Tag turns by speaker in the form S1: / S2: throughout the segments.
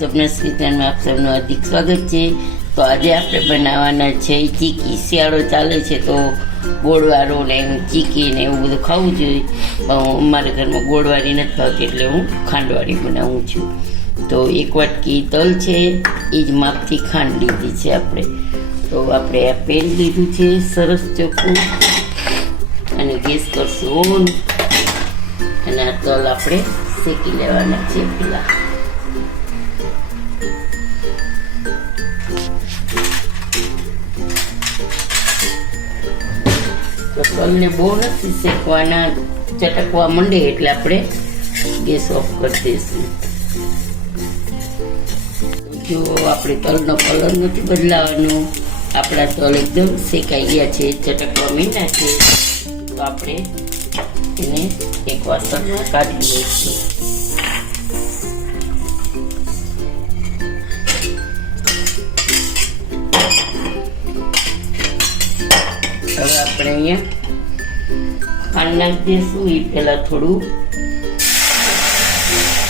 S1: સપનસ કિચનમાં આપ સૌનું હાર્દિક સ્વાગત છે. તો આજે આપણે બનાવવાના છે ચીકી. શિયાળો ચાલે છે તો ગોળવાળો ને એમ ચીકી ને એવું બધું ખાવું જોઈએ. પણ અમારા ઘરમાં ગોળવાળી નથી થતી એટલે હું ખાંડવાળી બનાવું છું. તો એક વાટકી તલ છે, એ જ માપથી ખાંડ લીધી છે આપણે. તો આપણે આ પેન લીધું છે, સરસ ચોખ્ખું. અને ગેસ કરશું ઓન. અને આ તલ આપણે શેકી લેવાના છે પેલા. તો તલને બહુ નથી શેકવાના ચટકવા માંડે એટલે આપણે ગેસ ઓફ કરી દઈશું. જો આપણે તલનો કલર નથી બદલાવાનો, આપણા તલ એકદમ શેકાઈ ગયા છે, ચટકવા મીંડા છે, તો આપણે એને એક વાસણમાં કાઢી લઈશું. આપણે અહીંયા ખાંડ નાખી એ પહેલાં થોડું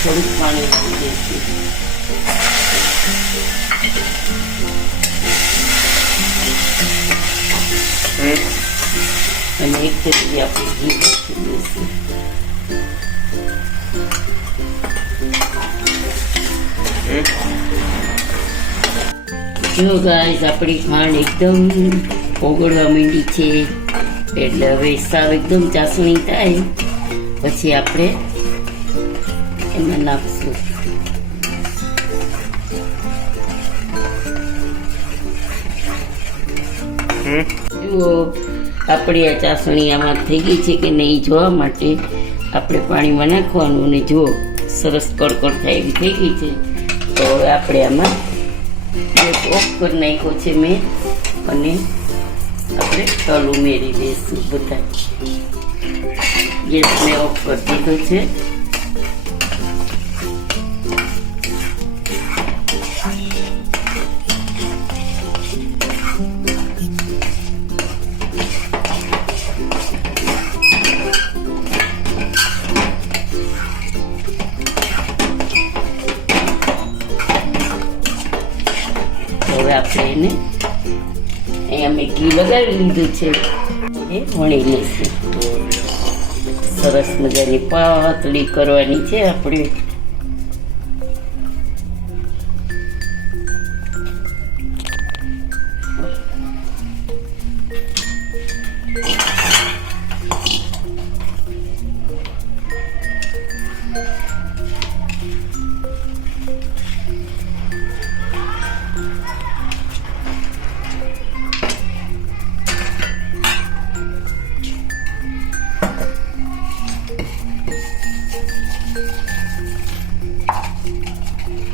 S1: થોડુંક પાણી નાખી દઈશું. અને એક તરીકે આપણે ઘી નાખી દઈશું. જો ગાઈસ આપણી ખાંડ એકદમ ઓગળવા માંડી છે. એટલે હવે સાવ એકદમ ચાસણી થાય. પછી આપણે એમાં નાખશું. જુઓ આપણી આ ચાસણી આમાં થઈ ગઈ છે કે નહીં જોવા માટે આપણે પાણીમાં નાખવાનું અને જુઓ સરસ કડકડ થાય એવી થઈ ગઈ છે. તો હવે આપણે આમાં ઓફ કરી નાખ્યો છે મેં અને આપણે તલ ઉમેરી દઈશું બધા. ગેસ મેં ઓફ કરી દીધો છે. હવે આપણે એને અહીંયા મેં ઘી લગાવી લીધું છે. એ વણી લઈશું સરસ મજાની પાતળી કરવાની છે આપણે.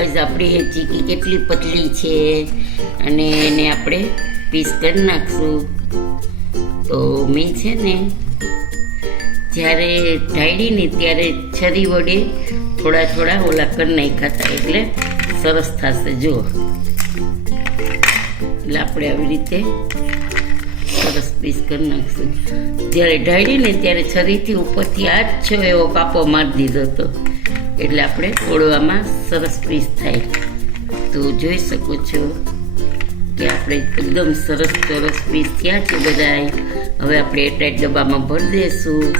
S1: ગાઈઝ આપણી ચીકી કેટલી પતલી છે. અને એને આપણે પીસ કરી નાખશું. તો મેં છે ને, જ્યારે ઢાળી ને ત્યારે છરી વડે થોડા થોડા ઓલા કરી નાખ્યા એટલે સરસ થશે, જુઓ. એટલે આપણે આવી રીતે સરસ પીસ કરી નાખશું. જ્યારે ઢાળી ને ત્યારે છરીથી ઉપરથી આ જ છો એવો કાપો મારી દીધો હતો. એટલે આપણે ઓળવામાં સરસ પીસ થાય. તો જોઈ શકો છો કે આપણે એકદમ સરસ સરસ પીસ થયા છે બધાય. હવે આપણે એરટાઈટ ડબ્બામાં ભરી દઈશું.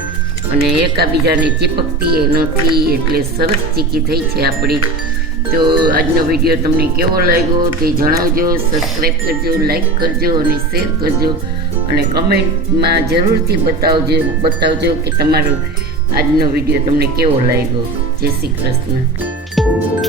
S1: અને એકાબીજાને ચીપકતી એ નથી, એટલે સરસ ચીકી થઈ છે આપણી. તો આજનો વીડિયો તમને કેવો લાગ્યો તે જણાવજો સબસ્ક્રાઈબ કરજો લાઈક કરજો અને શેર કરજો. અને કમેન્ટમાં જરૂરથી બતાવજો બતાવજો કે તમારો આજનો વીડિયો તમને કેવો લાગ્યો. જય શ્રી કૃષ્ણ.